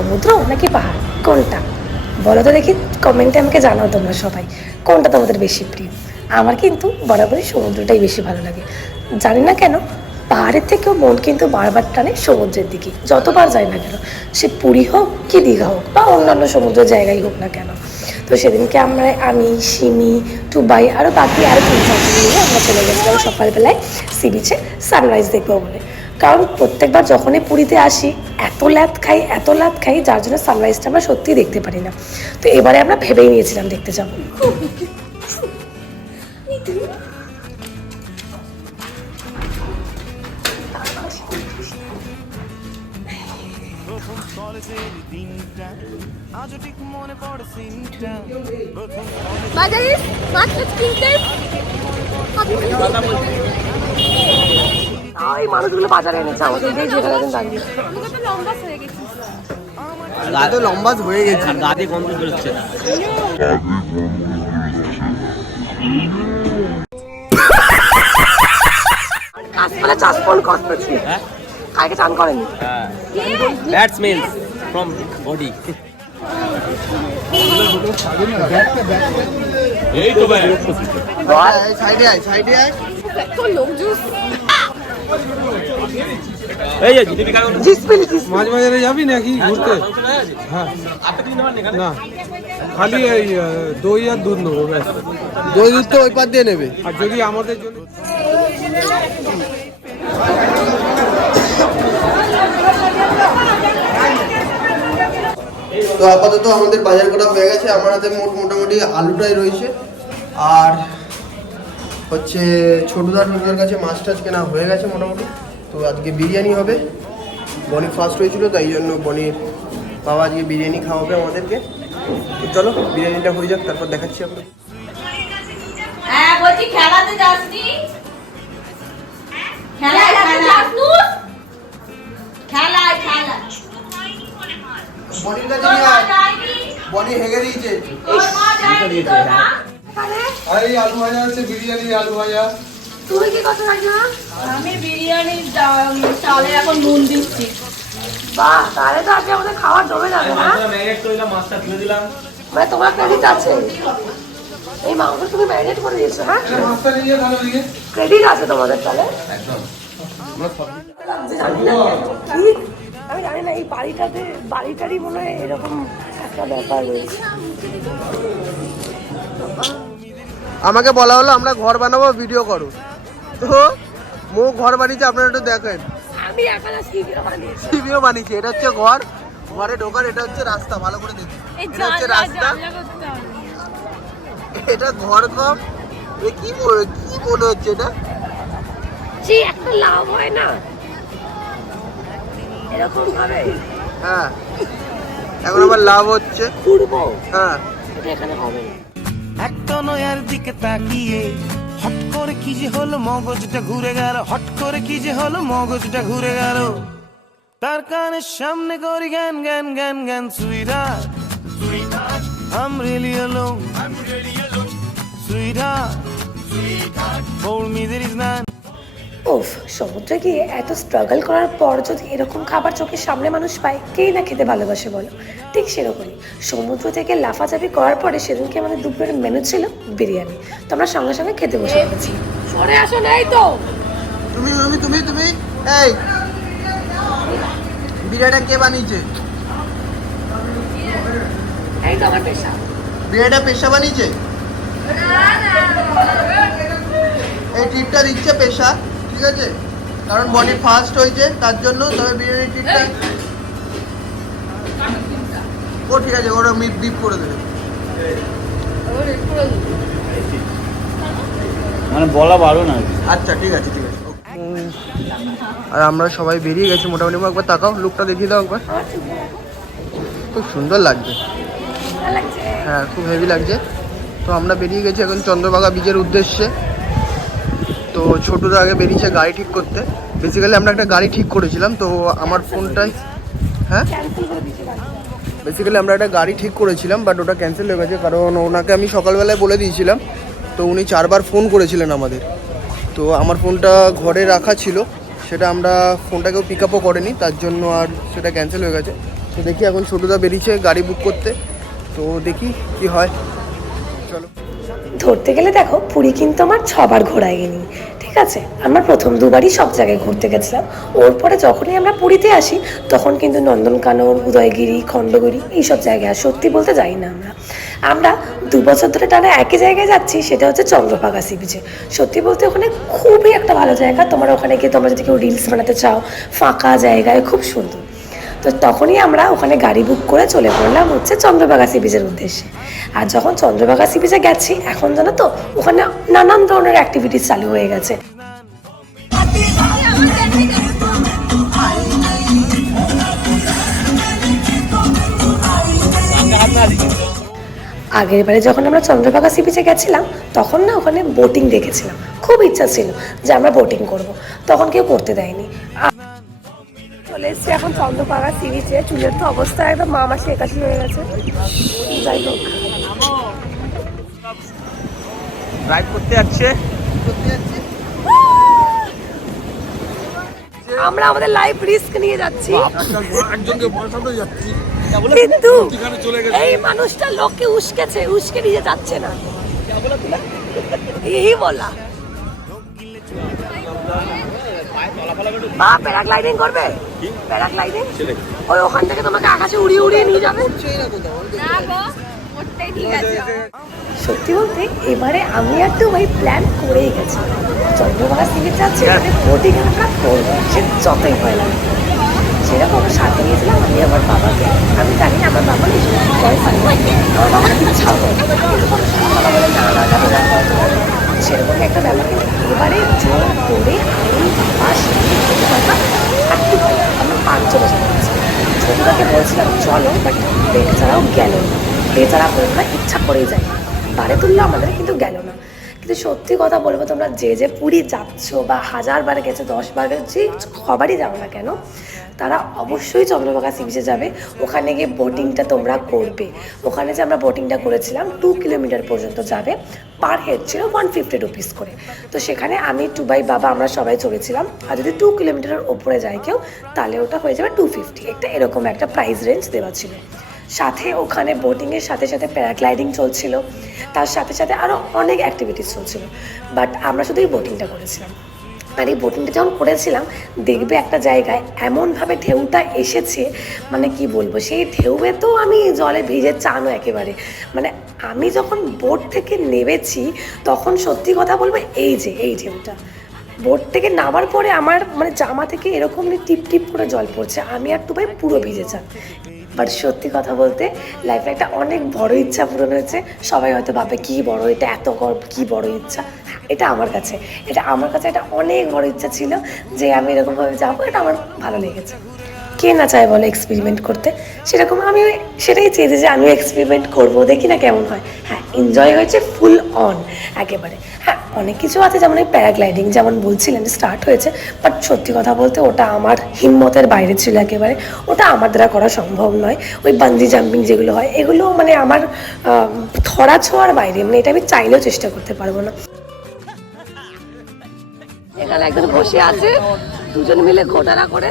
সমুদ্র নাকি পাহাড়? কোনটা? বলো তো দেখি কমেন্টে আমাকে জানাও তোমরা সবাই। কোনটা তোমাদের বেশি প্রিয়? আমার কিন্তু বরাবরই সমুদ্রটাই বেশি ভালো লাগে। জানি না কেন, পাহাড়ের থেকেও মন কিন্তু বারবার টানে সমুদ্রের দিকে। যতবার যাই না কেন, সে পুরী হোক কি দীঘা হোক বা অন্যান্য সমুদ্র জায়গায় হোক না কেন। তো সেদিনকে আমরা, আমি, সিমি, টুবাই আরও বাকি আরও তিন চারজন মিলে আমরা চলে গেছিলাম সকালবেলায় সি বিচে সানরাইজ দেখব বলে। কারণ প্রত্যেকবার যখনই পুরীতে আসি এত ল্যাদ খাই এত ল্যাদ খাই যার জন্য সানরাইজটা আমরা সত্যিই দেখতে পারি না। তো এবারে আমরা ভেবেই নিয়েছিলাম দেখতে যাব। প্রথম কলেজের দিনটা আজও ঠিক মনে পড়ে সিনটা প্রথম বাজারিস মাত্র এই মানুষগুলো বাজারে এনেছে আমাদের। এই যেখানে এখন দাঁড়িয়ে লম্বা হয়ে গেছিস তো লম্বাস গেছে। গাদি গন্ধ বেরোচ্ছে গাছপালা চাষ কষ্ট হ্যাঁ? কালকে চান করেনি? হ্যাঁ। ব্যাড স্মেলস ফ্রম বডি এই তো ভাই। সাইডে আয় সাইডে আয়। তো লোক জুস এই যে কাগজ যাবি নাকি ঘুরতে? হ্যাঁ না। খালি এই দই আর দুধ নেব ব্যাস। দই দুধ তো ওই পার দিয়ে নেবে। আর যদি আমাদের জন্য তো আপাতত আমাদের বাজার করা হয়ে গেছে। আমার হাতে মোট মোটামুটি আলুটাই রয়েছে। আর হচ্ছে ছোটদার ছোটদার কাছে মাছ টাছ কেনা হয়ে গেছে মোটামুটি। তো আজকে বিরিয়ানি হবে। বনি ফার্স্ট হয়েছিল তাই জন্য বনির বাবা আজকে বিরিয়ানি খাওয়াবে আমাদেরকে। তো চলো বিরিয়ানিটা হয়ে যাক তারপর দেখাচ্ছি আপনাকে হ্যাঁ বলছি খেলাতে যাসনি? বনির কাছে নিয়ে মা আয়। যায়নি? বনি হেগে দিয়েছে। মা এই আলু ভাজা হচ্ছে বিরিয়ানি আলু ভাজা। তুই কি কথা রাখি না আমি বিরিয়ানির চালে এখন নুন দিচ্ছি। বাহ তাহলে তো আজকে আমাদের খাবার জমে যাবে না ম্যারিনেট করলাম মাছটা ধুয়ে দিলাম। মানে তোমার ক্রেডিট আছে? এই মাংস তুমি ম্যারিনেট করে দিয়েছ হ্যাঁ? মাছটা নিয়ে ভালো দিকে ক্রেডিট আছে তোমাদের তাহলে? জানি না। আমি জানি না এই বাড়িটাতে বাড়িটারই মনে হয় এরকম একটা ব্যাপার রয়েছে। আমাকে বলা হলো আমরা ঘর বানাবো ভিডিও করো। তো মো ঘর বানিয়েছে আপনারা একটু দেখেন। আমি একা সিভিও বানিয়েছি। এটা হচ্ছে ঘর। ঘরে ঢোকার এটা হচ্ছে রাস্তা ভালো করে দেখুন। এটা হচ্ছে রাস্তা। এটা ঘর কম এ কি মনে কি মনে হচ্ছে এটা? একটা লাভ হয় না। এরকম ভাবে। হ্যাঁ। এখন আবার লাভ হচ্ছে। ঘুরবো। হ্যাঁ। এটা এখানে হবে না। একটা দিকে তাকিয়ে হট করে কি যে হলো মগজটা ঘুরে গেল হট করে কি যে হলো মগজটা ঘুরে গেল তার কানের সামনে করি গান গান গান গান সুইরা I'm really alone. I'm really alone. Sweetheart. Sweetheart. Told me there is none. উফ সমুদ্রে গিয়ে এত স্ট্রাগল করার পর যদি এরকম খাবার চোখের সামনে মানুষ পায় কেই না খেতে ভালোবাসে বলো? ঠিক সেরকমই। সমুদ্র থেকে লাফাচাপি করার পরে সেদিনকে আমাদের দুপুরের মেনু ছিল বিরিয়ানি। তো আমরা সঙ্গে সঙ্গে খেতে বসে। পড়েছি সরে আসো নাই তো। তুমি তুমি তুমি তুমি এই। বিরিয়ানিটা কে বানিয়েছে? এই তো আমার পেশা। বিরিয়ানিটা পেশা বানিয়েছে? এই ট্রিপটা দিচ্ছে পেশা। ঠিক আছে? কারণ বডি ফার্স্ট হয়েছে তার জন্য তবে বিরিয়ানি ট্রিপটা ও ঠিক আছে ওরা মিপ ডিপ করে দেবে। মানে বলা ভালো না। আচ্ছা ঠিক আছে ঠিক আছে আর আমরা সবাই বেরিয়ে গেছি মোটামুটি। একবার তাকাও লুকটা দেখিয়ে দাও একবার। খুব সুন্দর লাগছে। লাগছে হ্যাঁ খুব হেভি লাগছে। তো আমরা বেরিয়ে গেছি এখন চন্দ্রভাগা বীজের উদ্দেশ্যে। তো ছোটদা আগে বেরিয়েছে গাড়ি ঠিক করতে। বেসিক্যালি আমরা একটা গাড়ি ঠিক করেছিলাম, তো আমার ফোনটাই হ্যাঁ। বেসিক্যালি আমরা একটা গাড়ি ঠিক করেছিলাম বাট ওটা ক্যান্সেল হয়ে গেছে, কারণ ওনাকে আমি সকালবেলায় বলে দিয়েছিলাম। তো উনি চারবার ফোন করেছিলেন আমাদের। তো আমার ফোনটা ঘরে রাখা ছিল, সেটা আমরা ফোনটাকেও পিক আপও করেনি, তার জন্য আর সেটা ক্যান্সেল হয়ে গেছে। তো দেখি এখন ছোটদা বেরিয়েছে গাড়ি বুক করতে, তো দেখি কি হয়। চলো। ধরতে গেলে দেখো, পুরী কিন্তু আমার ছবার ঘোরায় গেনি ঠিক আছে? আমরা প্রথম দুবারই সব জায়গায় ঘুরতে গেছিলাম। ওর পরে যখনই আমরা পুরীতে আসি, তখন কিন্তু নন্দনকানন, উদয়গিরি, খণ্ডগিরি এইসব জায়গায় সত্যি বলতে যাই না আমরা। আমরা দু বছর ধরে টানা একই জায়গায় যাচ্ছি, সেটা হচ্ছে চন্দ্রভাগা সি বিচে সত্যি বলতে ওখানে খুবই একটা ভালো জায়গা। তোমার ওখানে গিয়ে তোমরা যদি কেউ রিলস বানাতে চাও, ফাঁকা জায়গায়, খুব সুন্দর। তো তখনই আমরা ওখানে গাড়ি বুক করে চলে পড়লাম হচ্ছে চন্দ্রভাগা সি বিচের উদ্দেশ্যে। আর যখন চন্দ্রভাগা সি বিচে গেছি, এখন জানো তো, ওখানে নানান ধরনের অ্যাক্টিভিটিস চালু হয়ে গেছে। আগের বারে যখন আমরা চন্দ্রভাগা সি বিচে গেছিলাম, তখন না ওখানে বোটিং দেখেছিলাম। খুব ইচ্ছা ছিল যে আমরা বোটিং করব। তখন কেউ করতে দেয়নি। চলে এসছি এখন চন্দ্রভাগা সি বিচে চুলের তো অবস্থা একদম মামা শেখাশি হয়ে গেছে। যাই হোক। ড্রাইভ করতে যাচ্ছে। আমরা আমাদের লাইফ রিস্ক নিয়ে যাচ্ছি। কিন্তু এই মানুষটা লোককে উস্কেছে উস্কে নিয়ে যাচ্ছে না। এই বলা। মা প্যারাগ্লাইডিং করবে প্যারাগ্লাইডিং ওই ওখান থেকে তোমাকে আকাশে উড়িয়ে উড়িয়ে নিয়ে যাবে না গো ওটাই ঠিক আছে সত্যি বলতে এবারে আমি আর তো ভাই প্ল্যান করেই গেছি চন্দ্রভাগা সিভিল যাচ্ছি মানে আমরা করব সে যতই ভয় লাগে সেরকম আমার সাথে গিয়েছিলাম আমি আমার বাবাকে আমি জানি না আমার বাবা এই সময় ভয় পায় না। আমার বাবার ইচ্ছা বাবা বলে না না হবে। সেরকম একটা ব্যাপার। এবারে জোর করে আমি বাবা কথা একটু আমরা পাঁচজন বসে গেছি ছোটটাকে বলছিলাম, চলো বাট বেচারাও গেল না। বেচারা বলল, ইচ্ছা করেই যায় বারে তুললো, আমাদের কিন্তু গেল না। কিন্তু সত্যি কথা বলব, তোমরা যে যে পুরী যাচ্ছ বা হাজার বার গেছে দশ বার গেছে, যে যাও না কেন, তারা অবশ্যই চন্দ্রভাগা সি বিচে যাবে। ওখানে গিয়ে বোটিংটা তোমরা করবে। ওখানে যে আমরা বোটিংটা করেছিলাম টু কিলোমিটার পর্যন্ত যাবে। পার হেড ছিল ওয়ান ফিফটি রুপিস করে। তো সেখানে আমি টু বাই বাবা, আমরা সবাই চলেছিলাম আর যদি টু কিলোমিটারের ওপরে যায় কেউ, তাহলে ওটা হয়ে যাবে টু ফিফটি একটা এরকম একটা প্রাইস রেঞ্জ দেওয়া ছিল। সাথে ওখানে বোটিংয়ের সাথে সাথে প্যারাগ্লাইডিং চলছিল। তার সাথে সাথে আরও অনেক অ্যাক্টিভিটিস চলছিল। বাট আমরা শুধু এই বোটিংটা করেছিলাম। আর এই বোটিংটা যখন করেছিলাম, দেখবে একটা জায়গায় এমনভাবে ঢেউটা এসেছে মানে কি বলব, সেই ঢেউয়ে তো আমি জলে ভিজে চানো একেবারে। মানে আমি যখন বোট থেকে নেমেছি, তখন সত্যি কথা বলব, এই যে, এই ঢেউটা। বোট থেকে নামার পরে আমার মানে জামা থেকে এরকম টিপ টিপ করে জল পড়ছে। আমি আর তো ভাই পুরো ভিজে চান। বাট সত্যি কথা বলতে লাইফে একটা অনেক বড় ইচ্ছা পূরণ হয়েছে। সবাই হয়তো ভাবে, কি বড়? এটা এত গর্ব কি বড় ইচ্ছা? এটা আমার কাছে, এটা আমার কাছে একটা অনেক বড় ইচ্ছা ছিল যে আমি এরকমভাবে যাব, এটা আমার ভালো লেগেছে। কে না চায় বলো এক্সপেরিমেন্ট করতে? সেরকম আমি সেটাই চেয়েছি যে আমিও এক্সপেরিমেন্ট করব, দেখি না কেমন হয়। হ্যাঁ এনজয় হয়েছে ফুল অন একেবারে। হ্যাঁ অনেক কিছু আছে, যেমন এই প্যারাগ্লাইডিং যেমন বলছিলেন স্টার্ট হয়েছে বাট সত্যি কথা বলতে ওটা আমার হিম্মতের বাইরে ছিল একেবারে। ওটা আমার দ্বারা করা সম্ভব নয়। ওই বান্দি জাম্পিং যেগুলো হয়, এগুলো মানে আমার থরা ছোঁয়ার বাইরে মানে এটা আমি চাইলেও চেষ্টা করতে পারব না। এখানে একজন বসে আছে। দুজন মিলে ঘোটারা করে?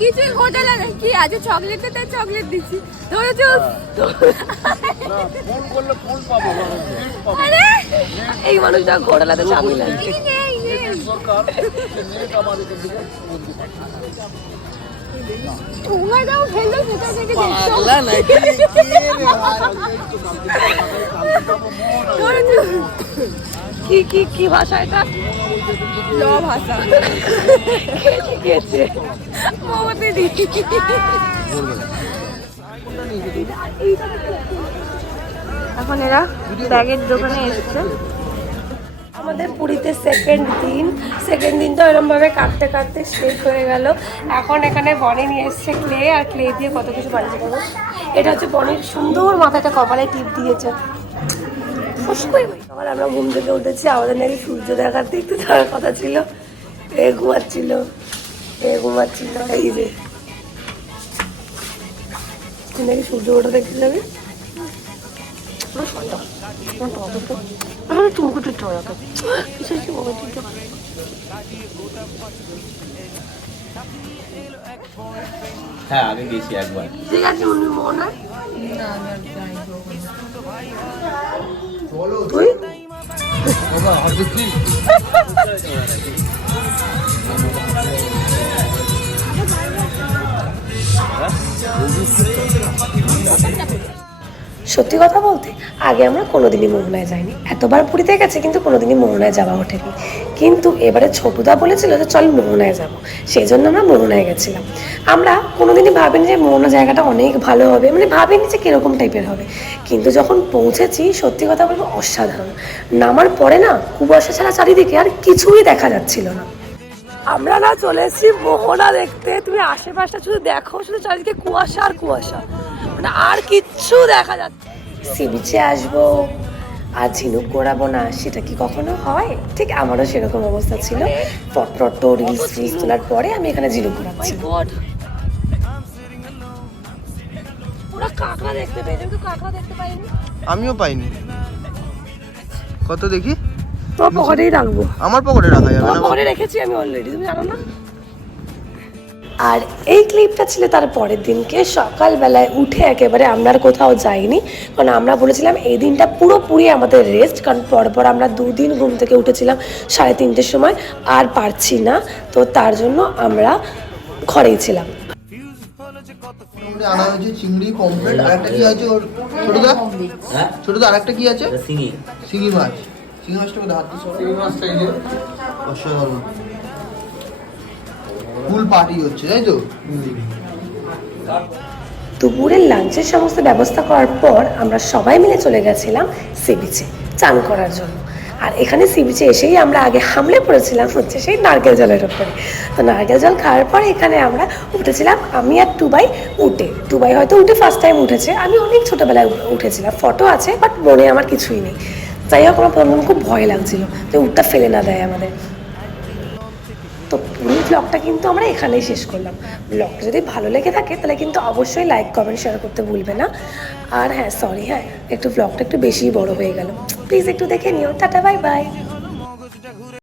কিছুই ঘোটালা না কি আজ চকলেট তাই চকলেট দিচ্ছি। ধরে জুস আরে এই মানুষটা ঘোটালাতে সামিল আছে এই নে, এই নে। ঠোঙা দাও ফেলো সেটা থেকে ধরে জুস কি কি কি ভাষা এটা? এখন এরা ব্যাগের দোকানে এসছে। আমাদের পুরীতে সেকেন্ড দিন। সেকেন্ড দিন দিনটা এরমভাবে কাটতে কাটতে শেষ হয়ে গেল। এখন এখানে বনে নিয়ে এসছে ক্লে আর ক্লে দিয়ে কত কিছু বানিয়ে দেবো এটা হচ্ছে বনের সুন্দর মাথাটা কপালে টিপ দিয়েছে। ফুসকই হই। সকালে আমরা ঘুম থেকে উঠেছি আমাদের নাকি সূর্য দেখার দেখতে যাওয়ার কথা ছিল। এ ঘুমাচ্ছিল এ ঘুমাচ্ছিল এই যে। তুই নাকি সূর্য ওঠা দেখতে যাবি? আমার হ্যাঁ আগে গেছি একবার। ঠিক আছে উনি মনে তুই সত্যি কথা বলতে, আগে আমরা কোনোদিনই মোহনায় যাইনি। এতবার পুরীতে গেছে কিন্তু কোনোদিনই মোহনায় যাওয়া ওঠেনি। কিন্তু এবারে ছোটুদা বলেছিল যে চল মোহনায় যাব। সেই জন্য আমরা মোহনায় গেছিলাম। আমরা কোনোদিনই ভাবিনি যে মোহনা জায়গাটা অনেক ভালো হবে মানে ভাবিনি যে কীরকম টাইপের হবে। কিন্তু যখন পৌঁছেছি, সত্যি কথা বলব অসাধারণ। নামার পরে না, কুয়াশা ছাড়া চারিদিকে আর কিছুই দেখা যাচ্ছিল না। আমরা না চলে এসেছি মোহনা দেখতে। তুমি আশেপাশটা শুধু দেখো, শুধু চারিদিকে কুয়াশা আর কুয়াশা। মানে আর কিচ্ছু দেখা যাচ্ছে সি বিচে আসব আর ঝিনুক করাবো না সেটা কি কখনো হয়? ঠিক আমারও সেরকম অবস্থা ছিল। ফটো রিলস ফিলস তোলার পরে আমি এখানে ঝিনুক করাচ্ছি ওরা কাঁকড়া দেখতে পেয়ে কাঁকড়া দেখতে পাইনি। আমিও পাইনি। কত দেখি? তোমার পকেটেই রাখব। আমার পকেটে রাখা যাবে না পকেটে রেখেছি আমি অলরেডি তুমি জানো না? আর এই ক্লিপটা ছিল তার পরের দিনকে। সকালবেলায় উঠে একেবারে আমরা আর কোথাও যাইনি কারণ আমরা বলেছিলাম এই দিনটা পুরোপুরি আমাদের রেস্ট কারণ পরপর আমরা দুদিন ঘুম থেকে উঠেছিলাম সাড়ে তিনটের সময় আর পারছি না। তো তার জন্য আমরা ঘরেই ছিলাম। আনা হয়েছে চিংড়ি পমফ্রেট আর কি আছে ওর? ছোটদা হ্যাঁ? ছোটদা আর কি আছে? সিঙ্গি শিঙি। মাছ। শিঙি মাছটা হাত দিয়ে শিঙি মাছটা এই যে। অসাধারণ। ফুল পার্টি হচ্ছে, তাই তো? দুপুরের লাঞ্চের সমস্ত ব্যবস্থা করার পর আমরা সবাই মিলে চলে গেছিলাম সি বিচে, চান করার জন্য। আর এখানে সি বিচে এসেই আমরা আগে হামলে পড়েছিলাম হচ্ছে সেই নারকেল জলের ওপরে তো নারকেল জল খাওয়ার পর এখানে আমরা উঠেছিলাম, আমি আর টুবাই উঠে। টুবাই হয়তো উঠে ফার্স্ট টাইম উঠেছে, আমি অনেক ছোটোবেলায় উঠেছিলাম ফটো আছে বাট মনে আমার কিছুই নেই। যাই হোক, আমার প্রথম খুব ভয় লাগছিল যে উঠটা ফেলে না দেয় আমাদের। ব্লগটা কিন্তু আমরা এখানেই শেষ করলাম। ব্লগটা যদি ভালো লেগে থাকে, তাহলে কিন্তু অবশ্যই লাইক কমেন্ট শেয়ার করতে ভুলবে না। আর হ্যাঁ সরি হ্যাঁ একটু ব্লগটা একটু বেশিই বড় হয়ে গেল। প্লিজ একটু দেখে নিও। Tata bye bye